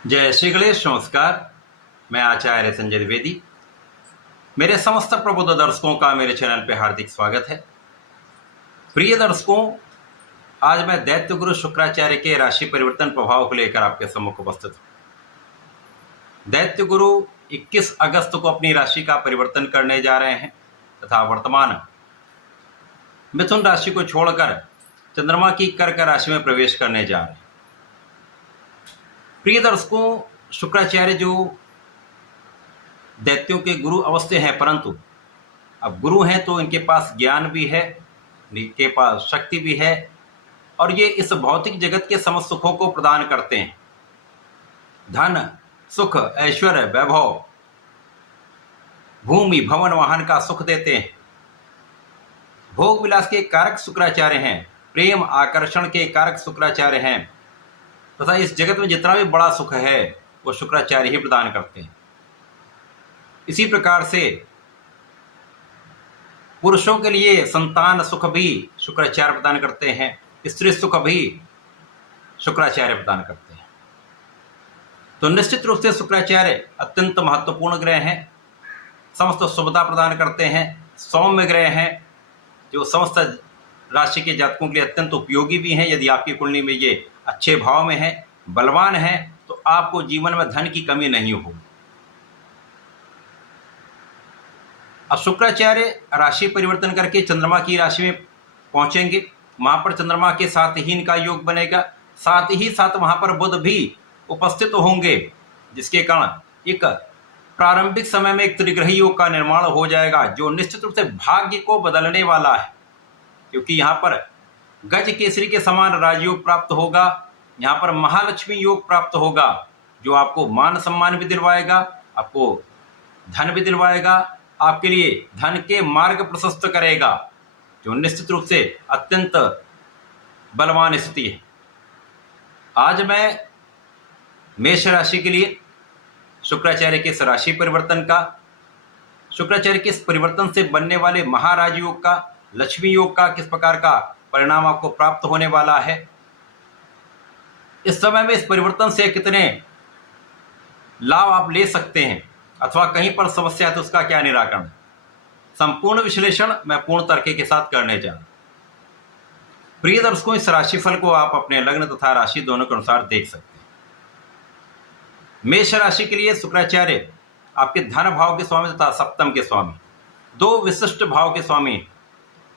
जय श्री गणेश। नमस्कार। मैं आचार्य संजय द्विवेदी। मेरे समस्त प्रबुद्ध दर्शकों का मेरे चैनल पे हार्दिक स्वागत है। प्रिय दर्शकों, आज मैं दैत्य गुरु शुक्राचार्य के राशि परिवर्तन प्रभाव को लेकर आपके सम्मुख उपस्थित हूँ। दैत्य गुरु 21 अगस्त को अपनी राशि का परिवर्तन करने जा रहे हैं तथा वर्तमान मिथुन राशि को छोड़कर चंद्रमा की कर्क राशि में प्रवेश करने जा रहे हैं। प्रिय दर्शकों, शुक्राचार्य जो दैत्यों के गुरु अवश्य हैं, परंतु अब गुरु हैं तो इनके पास ज्ञान भी है, इनके पास शक्ति भी है और ये इस भौतिक जगत के समस्त सुखों को प्रदान करते हैं। धन, सुख, ऐश्वर्य, वैभव, भूमि, भवन, वाहन का सुख देते हैं। भोग विलास के कारक शुक्राचार्य हैं, प्रेम आकर्षण के कारक शुक्राचार्य हैं तथा इस जगत में जितना भी बड़ा सुख है वो शुक्राचार्य ही प्रदान करते हैं। इसी प्रकार से पुरुषों के लिए संतान सुख भी शुक्राचार्य प्रदान करते हैं, स्त्री सुख भी शुक्राचार्य प्रदान करते हैं। तो निश्चित रूप से शुक्राचार्य अत्यंत महत्वपूर्ण ग्रह हैं, समस्त सुविधा प्रदान करते हैं, सौम्य ग्रह हैं जो समस्त राशि के जातकों के लिए अत्यंत उपयोगी भी हैं। यदि आपकी कुंडली में ये अच्छे भाव में है, बलवान है, तो आपको जीवन में धन की कमी नहीं होगी। अब शुक्राचार्य राशि परिवर्तन करके चंद्रमा की राशि में पहुंचेंगे। वहां पर चंद्रमा के साथ ही इनका योग बनेगा, साथ ही साथ वहां पर बुध भी उपस्थित होंगे, जिसके कारण एक प्रारंभिक समय में एक त्रिग्रही योग का निर्माण हो जाएगा जो निश्चित रूप से भाग्य को बदलने वाला है, क्योंकि यहाँ पर गज केसरी के समान राजयोग प्राप्त होगा, यहाँ पर महालक्ष्मी योग प्राप्त होगा जो आपको मान सम्मान भी दिलवाएगा, आपको धन भी दिलवाएगा, आपके लिए धन के मार्ग प्रशस्त करेगा, जो निश्चित रूप से अत्यंत बलवान स्थिति है। आज मैं मेष राशि के लिए शुक्राचार्य के इस राशि परिवर्तन का, शुक्राचार्य के इस परिवर्तन से बनने वाले महाराज योग का, लक्ष्मी योग का किस प्रकार का परिणाम आपको प्राप्त होने वाला है, इस समय में इस परिवर्तन से कितने लाभ आप ले सकते हैं अथवा कहीं पर समस्या है तो उसका क्या निराकरण, संपूर्ण विश्लेषण मैं पूर्ण तर्क के साथ करने जा रहा हूं। प्रिय दर्शकों, इस राशिफल को आप अपने लग्न तथा राशि दोनों के अनुसार देख सकते हैं। मेष राशि के लिए शुक्राचार्य आपके धन भाव के स्वामी तथा सप्तम के स्वामी, दो विशिष्ट भाव के स्वामी।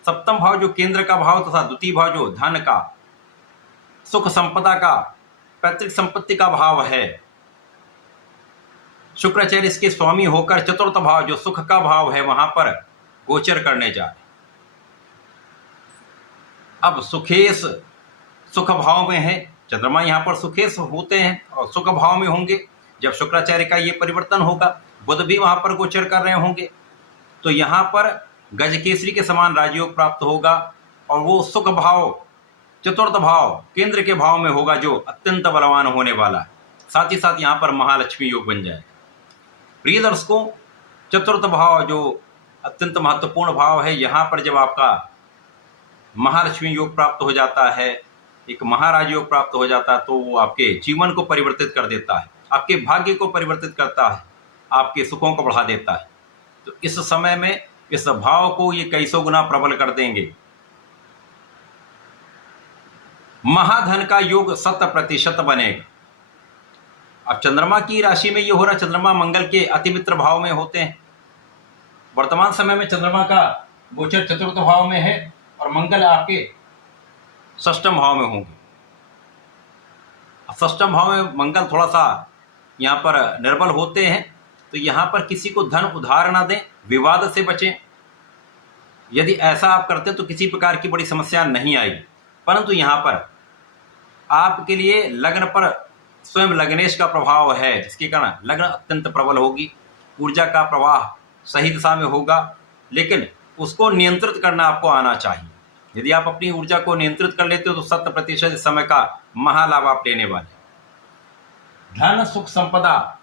सप्तम भाव जो केंद्र का भाव तथा द्वितीय भाव जो धन का, सुख संपदा का, पैतृक संपत्ति का भाव है। शुक्राचार्य इसके स्वामी होकर चतुर्थ भाव जो सुख का भाव है वहां पर गोचर करने जा रहे। अब सुखेश सुख भाव में है, चंद्रमा यहां पर सुखेश होते हैं और सुख भाव में होंगे। जब शुक्राचार्य का ये परिवर्तन होगा, बुध भी वहां पर गोचर कर रहे होंगे, तो यहां पर गजकेसरी के समान राजयोग प्राप्त होगा और वो सुख भाव चतुर्थ भाव केंद्र के भाव में होगा जो अत्यंत बलवान होने वाला है। साथ ही साथ यहाँ पर महालक्ष्मी योग बन जाए। प्रिय दर्शकों, चतुर्थ भाव जो अत्यंत महत्वपूर्ण भाव है, यहाँ पर जब आपका महालक्ष्मी योग प्राप्त हो जाता है, एक महाराज योग प्राप्त हो जाता है, तो वो आपके जीवन को परिवर्तित कर देता है, आपके भाग्य को परिवर्तित करता है, आपके सुखों को बढ़ा देता है। तो इस समय में इस भाव को ये कई सौ गुना प्रबल कर देंगे। महाधन का योग 100% बनेगा। अब चंद्रमा की राशि में ये हो रहा, चंद्रमा मंगल के अतिमित्र भाव में होते हैं। वर्तमान समय में चंद्रमा का गोचर चतुर्थ भाव में है और मंगल आपके षष्ठम भाव में होंगे। षष्ठम भाव में मंगल थोड़ा सा यहाँ पर निर्बल होते हैं, तो यहाँ पर किसी को धन उधार ना दें, विवाद से बचें। यदि ऐसा आप करते हैं तो किसी प्रकार की बड़ी समस्या नहीं आएगी, परंतु यहाँ पर आपके लिए लग्न पर स्वयं लग्नेश का प्रभाव है, जिसके कारण लग्न अत्यंत प्रबल होगी, ऊर्जा का प्रवाह सही दिशा में होगा, लेकिन उसको नियंत्रित करना आपको आना चाहिए। यदि आप अपनी ऊर्जा को नियंत्रित कर लेते हो तो 100% इस समय का महालाभ आप लेने वाले। धन, सुख, संपदा,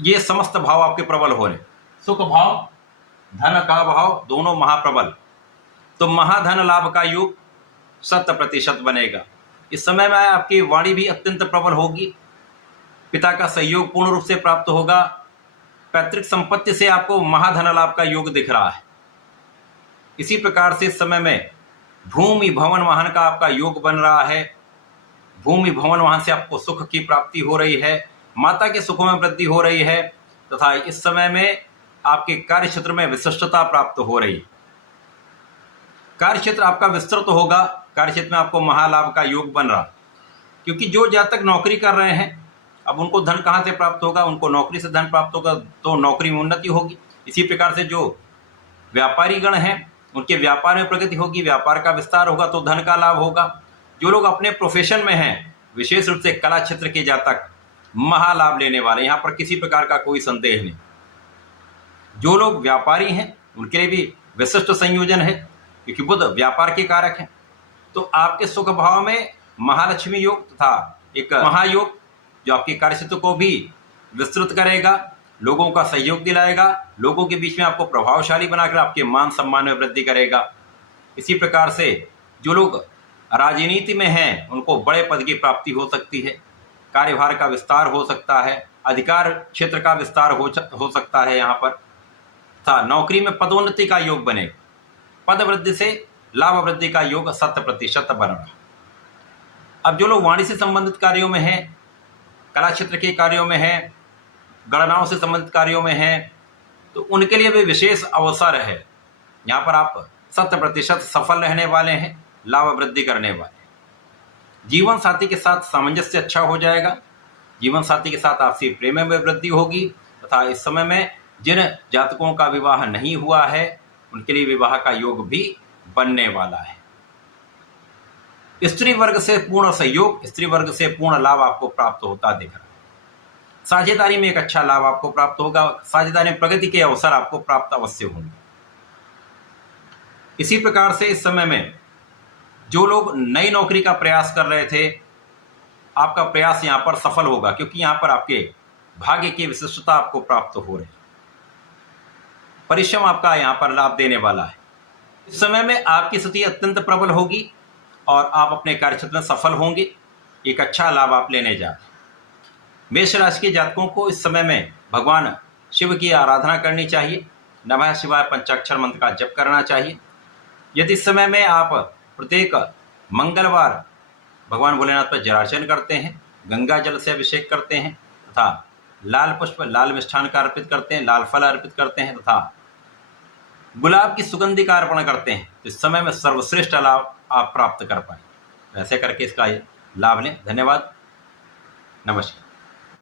ये समस्त भाव आपके प्रबल हो रहे। सुख भाव, धन का भाव दोनों महाप्रबल, तो महाधन लाभ का योग 100% बनेगा। इस समय में आपकी वाणी भी अत्यंत प्रबल होगी। पिता का सहयोग पूर्ण रूप से प्राप्त होगा। पैतृक संपत्ति से आपको महाधन लाभ का योग दिख रहा है। इसी प्रकार से इस समय में भूमि भवन वाहन का आपका योग बन रहा है। भूमि भवन वाहन से आपको सुख की प्राप्ति हो रही है। माता के सुखों में वृद्धि हो रही है तथा इस समय में आपके कार्य क्षेत्र में विशिष्टता प्राप्त हो रही है। कार्य क्षेत्र आपका विस्तृत होगा। कार्य क्षेत्र में आपको महालाभ का योग बन रहा, क्योंकि जो जातक नौकरी कर रहे हैं अब उनको धन कहाँ से प्राप्त होगा? उनको नौकरी से धन प्राप्त होगा, तो नौकरी में उन्नति होगी। इसी प्रकार से जो व्यापारी गण हैं उनके व्यापार में प्रगति होगी, व्यापार का विस्तार होगा तो धन का लाभ होगा। जो लोग अपने प्रोफेशन में हैं, विशेष रूप से कला क्षेत्र के जातक महालाभ लेने वाले, यहाँ पर किसी प्रकार का कोई संदेह नहीं। जो लोग व्यापारी हैं उनके लिए भी विशिष्ट संयोजन है, क्योंकि बुध व्यापार के कारक हैं। तो आपके सुख भाव में महालक्ष्मी योग तथा एक महायोग जो आपके कार्य क्षेत्र को भी विस्तृत करेगा, लोगों का सहयोग दिलाएगा, लोगों के बीच में आपको प्रभावशाली बनाकर आपके मान सम्मान में वृद्धि करेगा। इसी प्रकार से जो लोग राजनीति में हैं उनको बड़े पद की प्राप्ति हो सकती है, कार्यभार का विस्तार हो सकता है, अधिकार क्षेत्र का विस्तार हो सकता है यहाँ पर, तथा नौकरी में पदोन्नति का योग बनेगा। पद वृद्धि से लाभ वृद्धि का योग 100% बन रहा। अब जो लोग वाणी से संबंधित कार्यों में हैं, कला क्षेत्र के कार्यों में हैं, गणनाओं से संबंधित कार्यों में हैं, तो उनके लिए भी विशेष अवसर है। यहाँ पर आप 100% सफल रहने वाले हैं, लाभ वृद्धि करने वाले हैं। जीवन साथी के साथ सामंजस्य अच्छा हो जाएगा। जीवन साथी के साथ आपसी प्रेम में वृद्धि होगी तथा इस समय में जिन जातकों का विवाह नहीं हुआ है उनके लिए विवाह का योग भी बनने वाला है। स्त्री वर्ग से पूर्ण सहयोग, स्त्री वर्ग से पूर्ण लाभ आपको प्राप्त होता दिख रहा है। साझेदारी में एक अच्छा लाभ आपको प्राप्त होगा। साझेदारी में प्रगति के अवसर आपको प्राप्त अवश्य होंगे। इसी प्रकार से इस समय में जो लोग नई नौकरी का प्रयास कर रहे थे, आपका प्रयास यहाँ पर सफल होगा, क्योंकि यहाँ पर आपके भाग्य की विशिष्टता आपको प्राप्त हो रही है। परिश्रम आपका यहाँ पर लाभ देने वाला है। इस समय में आपकी स्थिति अत्यंत प्रबल होगी और आप अपने कार्यक्षेत्र में सफल होंगे। एक अच्छा लाभ आप लेने जा रहे हैं। मेष राशि के जातकों को इस समय में भगवान शिव की आराधना करनी चाहिए। नमः शिवाय पंचाक्षर मंत्र का जप करना चाहिए। यदि इस समय में आप प्रत्येक मंगलवार भगवान भोलेनाथ पर जलार्चन करते हैं, गंगा जल से अभिषेक करते हैं तथा लाल पुष्प लाल मिष्ठान का अर्पित करते हैं, लाल फल अर्पित करते हैं तथा गुलाब की सुगंधि का अर्पण करते हैं, तो इस समय में सर्वश्रेष्ठ लाभ आप प्राप्त कर पाएंगे। ऐसे करके इसका लाभ लें। धन्यवाद। नमस्कार।